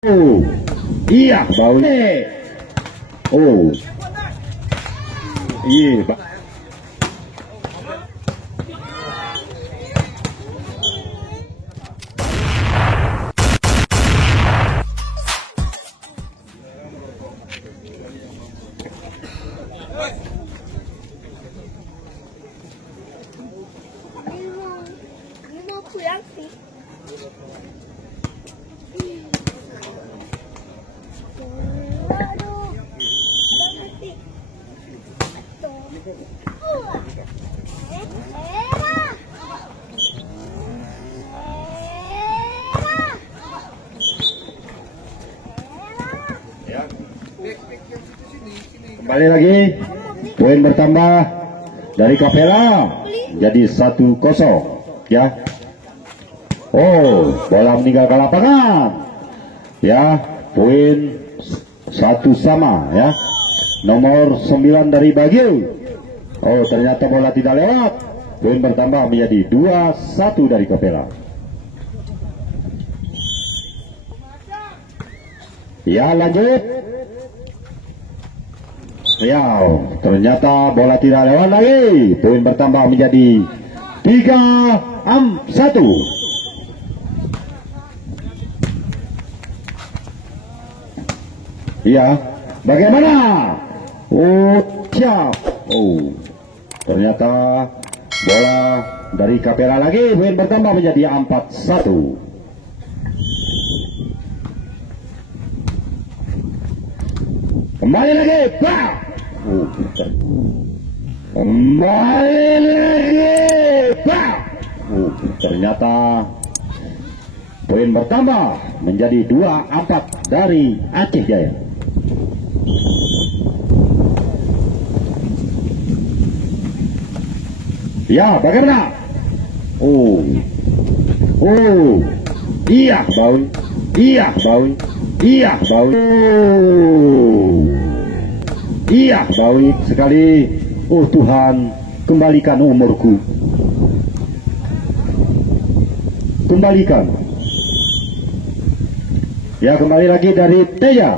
Oh, iya, baunya. Oh, iya, Pak. Ini mau pulang sih. Waduh, banget sih. Kembali lagi, poin bertambah dari Kapela jadi 1-0 ya. Oh, bola meninggalkan lapangan ya, poin 1 sama ya. Nomor 9 dari Bagio. Oh, ternyata bola tidak lewat, poin bertambah menjadi 2-1 dari Kapela ya. Lanjut ya, ternyata bola tidak lewat lagi, poin bertambah menjadi 3-1. Iya, bagaimana? Oh, siap. Oh, ternyata bola dari Kapela lagi, poin bertambah menjadi 4-1. Kembali lagi, Pak. Kembali lagi, Pak. Ternyata poin bertambah menjadi 2-4 dari Aceh Jaya. Ya, bagaimana? Oh, iya, bau, iya, bau, iya, bau, iya, baik sekali. Oh Tuhan, kembalikan umurku, kembalikan. Ya, kembali lagi dari Teja.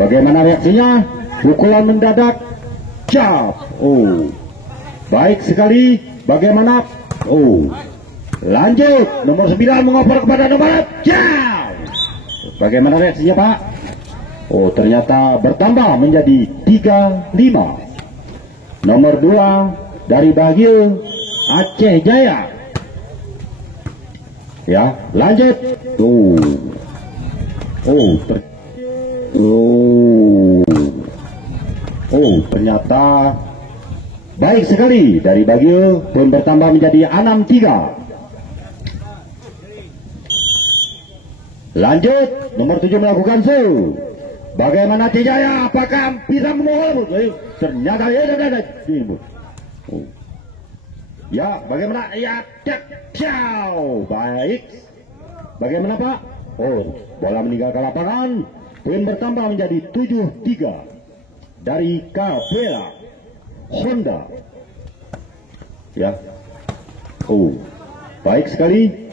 Bagaimana reaksinya? Pukulan mendadak, cap. Oh, baik sekali. Bagaimana? Oh, lanjut. Nomor 9 mengoper kepada nomor 4. Cap. Bagaimana reaksinya, Pak? Oh, ternyata bertambah menjadi 3-5. Nomor 2 dari Bagio Aceh Jaya. Ya, lanjut. Ternyata baik sekali dari Bagio, pun bertambah menjadi 6-3. Lanjut, nomor 7 melakukan show. Bagaimana Tijaya? Apakah bisa memukul? Ternyata ya, bagaimana? Ya, ciao. Baik. Bagaimana, Pak? Oh, bola meninggalkan lapangan. Poin bertambah menjadi 7-3 dari Kapela Honda. Ya. Oh, baik sekali.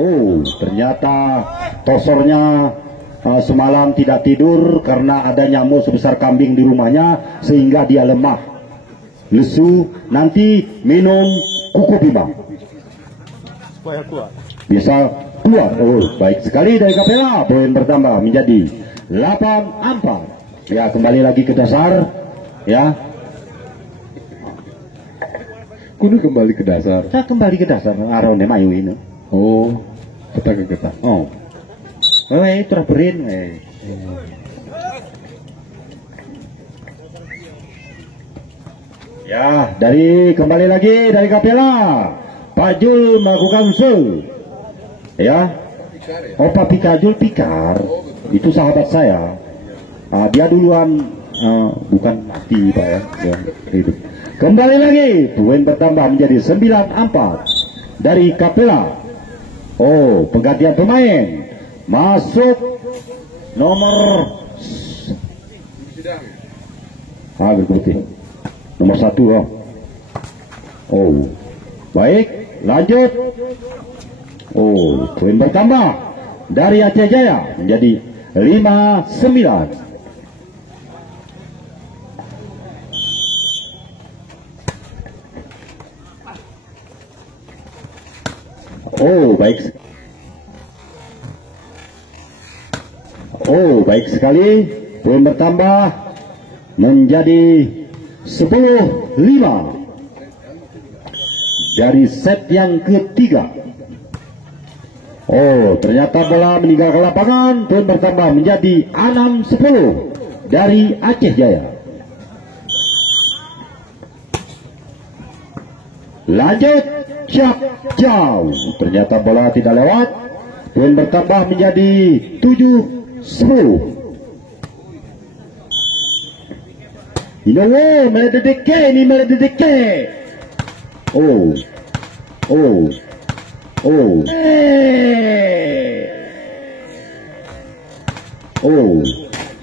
Oh, ternyata tosornya semalam tidak tidur karena ada nyamuk sebesar kambing di rumahnya sehingga dia lemah, lesu. Nanti minum kuku bima supaya kuat, bisa kuat. Oh, baik sekali dari Kapela, poin bertambah menjadi 8-4. Ya, kembali lagi ke dasar ya. Kudu kembali ke dasar. Saya kembali ke dasar. Arone mayu ini. Oh, kita. Oh. Terberin. Ya, kembali lagi dari Kapela. Pak Jul melakukan show. Ya. Oh, Pak Pikajul Pikar. Itu sahabat saya. Dia duluan bukan mati, Pak ya. Hidup. Kembali lagi, poin bertambah menjadi 9-4 dari Kapela. Oh, penggantian pemain. Masuk nomor berputih. Nomor 1. Oh, baik, lanjut. Oh, poin bertambah dari Aceh Jaya menjadi 5-9. Oh, baik sekali. Poin bertambah menjadi 10-5 dari set yang ketiga. Oh, ternyata bola meninggalkan lapangan. Poin bertambah menjadi 6-10 dari Aceh Jaya. Lanjut, siap, jauh. Ternyata bola tidak lewat. Poin bertambah menjadi 7-10. Inowo meledeke ini meledeke. Oh.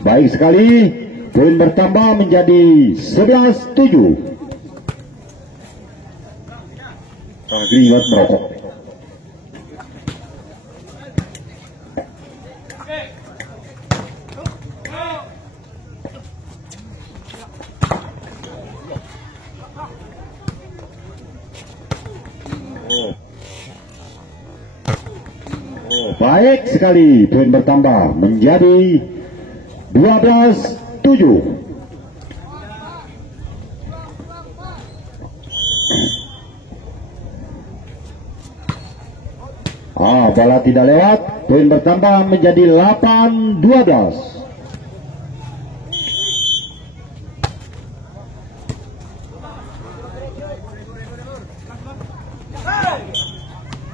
Baik sekali. Poin bertambah menjadi 11-7. Agriwat merokok. Baik sekali, poin bertambah menjadi 12-7. Bola tidak lewat, poin bertambah menjadi 8-12.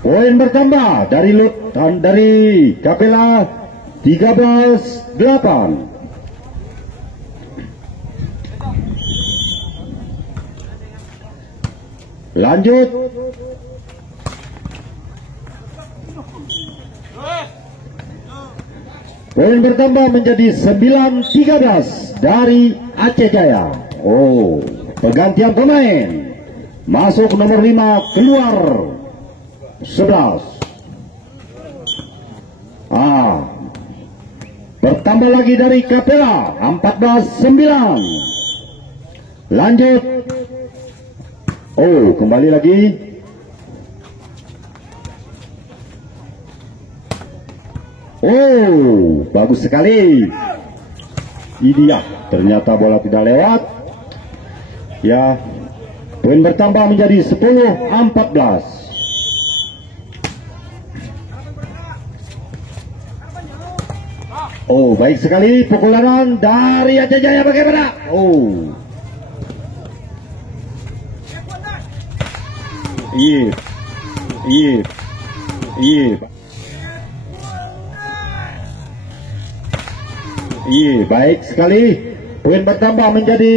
Poin bertambah dari Kapela 13-8. Lanjut. Poin bertambah menjadi 9-13 dari Aceh Jaya. Oh, pergantian pemain. Masuk nomor 5, keluar 11. Bertambah lagi dari Kapela 14-9. Lanjut. Oh, kembali lagi. Oh, bagus sekali. Ini ternyata bola tidak lewat. Ya, poin bertambah menjadi 10-14. Oh, baik sekali pukulan dari Aceh Jaya bagaimana? Oh. Baik sekali. Poin bertambah menjadi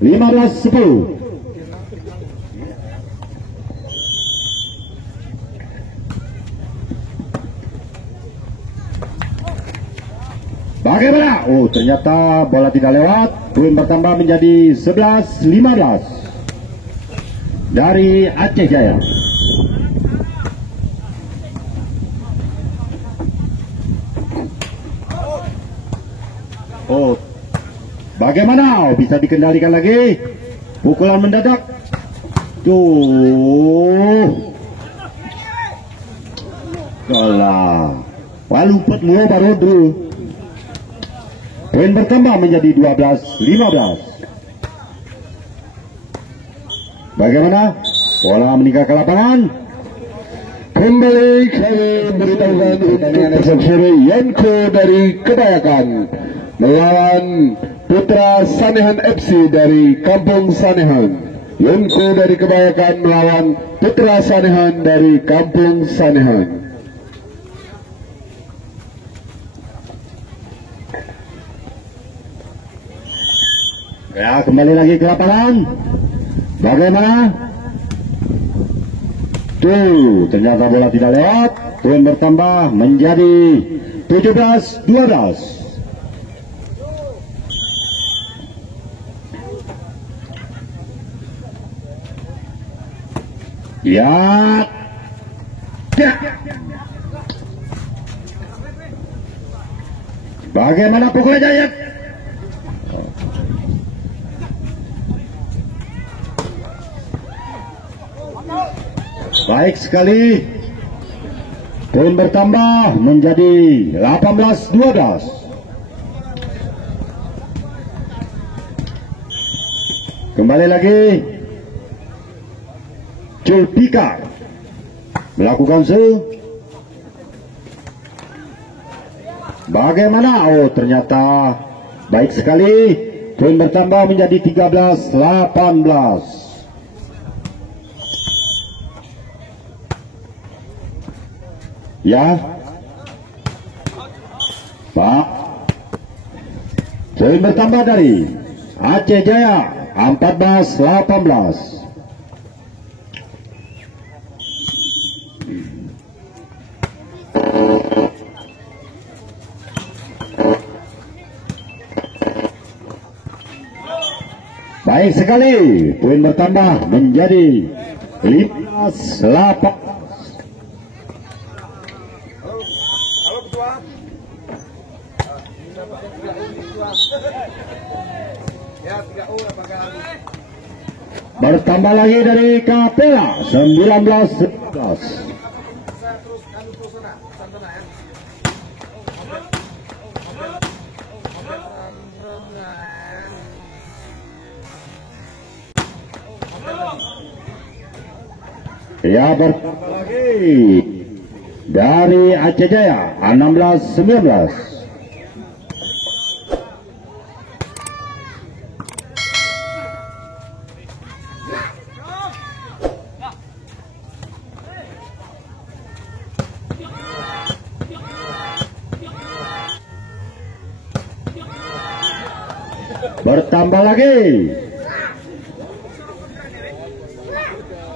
15-10. Bagaimana? Oh, ternyata bola tidak lewat. Poin bertambah menjadi 11-15 dari Aceh Jaya. Oh, bagaimana? Bisa dikendalikan lagi? Pukulan mendadak. Tuh. Kalah. Walupat mu baru dulu. Poin bertambah menjadi 12-15. Bagaimana? Bola meninggalkan lapangan. Kembali kami memberitahukan untuk persebaya Yanko dari Kebayakan melawan Putra Sanehan FC dari Kampung Sanehan. Yanko dari Kebayakan melawan Putra Sanehan dari Kampung Sanehan. Ya, kembali lagi ke lapangan. Bagaimana? Tuh, ternyata bola tidak lewat. Poin bertambah menjadi 17-12. Ya. Bagaimana pukul Jaya? Baik sekali. Poin bertambah menjadi 18-12. Kembali lagi. Julpika melakukan bagaimana? Oh, ternyata baik sekali. Poin bertambah menjadi 13-18. Ya, Pak. Poin bertambah dari Aceh Jaya 14-18. Baik sekali, poin bertambah menjadi 15-8. Bertambah lagi dari Kapela 19-11. Ya, bertambah lagi dari Aceh Jaya 16-19.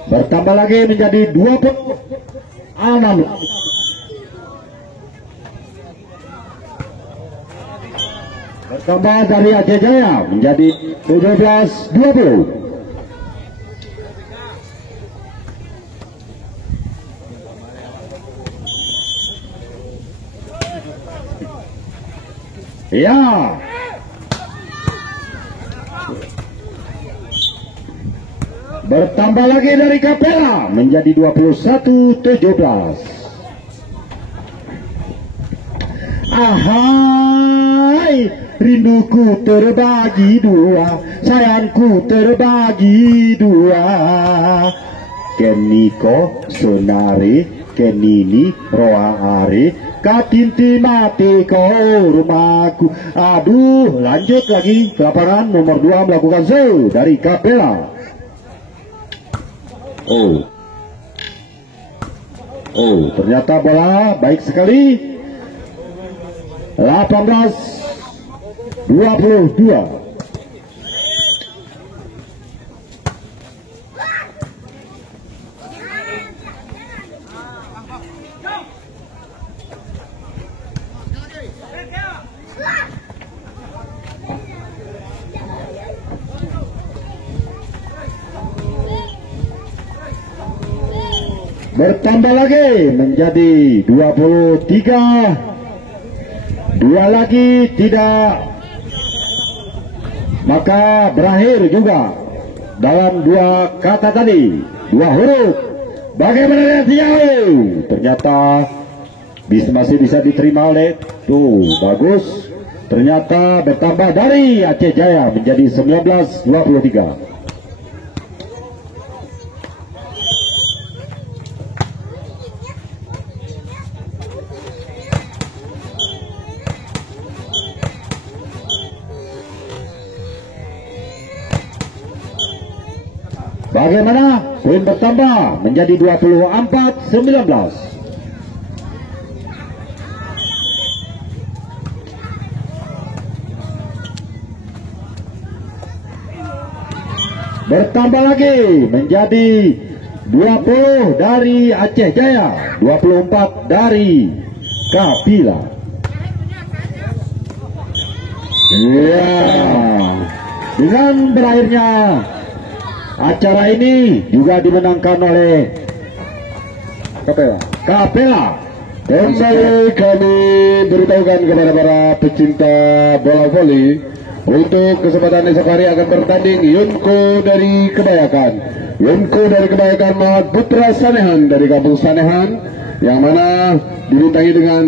Bertambah lagi menjadi 26. Bertambah dari Aceh Jaya menjadi 17-20. Ya, bertambah lagi dari Kapela menjadi 21-17. Ahai, rinduku terbagi dua, sayangku terbagi dua. Keniko sonare, kenini roaare, katinti mati kau rumahku. Aduh, lanjut lagi ke lapangan nomor 2 melakukan show dari Kapela. Oh, ternyata bola baik sekali. 18-22. Bertambah lagi menjadi 23. 2 lagi tidak, maka berakhir juga dalam 2 kata tadi, 2 huruf. Bagaimana lihat jauh? Ternyata masih bisa diterima oleh bagus. Ternyata bertambah dari Aceh Jaya menjadi 19-23. Bagaimana? Poin bertambah menjadi 24-19. Bertambah lagi menjadi 20 dari Aceh Jaya, 24 dari Kapela. Ya, dengan berakhirnya acara ini juga dimenangkan oleh Kapela Kembali kami beritahukan kepada para pecinta bola voli, untuk kesempatan esok hari akan bertanding Yunko dari Kebayakan. Yunko dari Kebayakan Muhammad Putra Sanehan dari kampung Sanehan, yang mana dibintangi dengan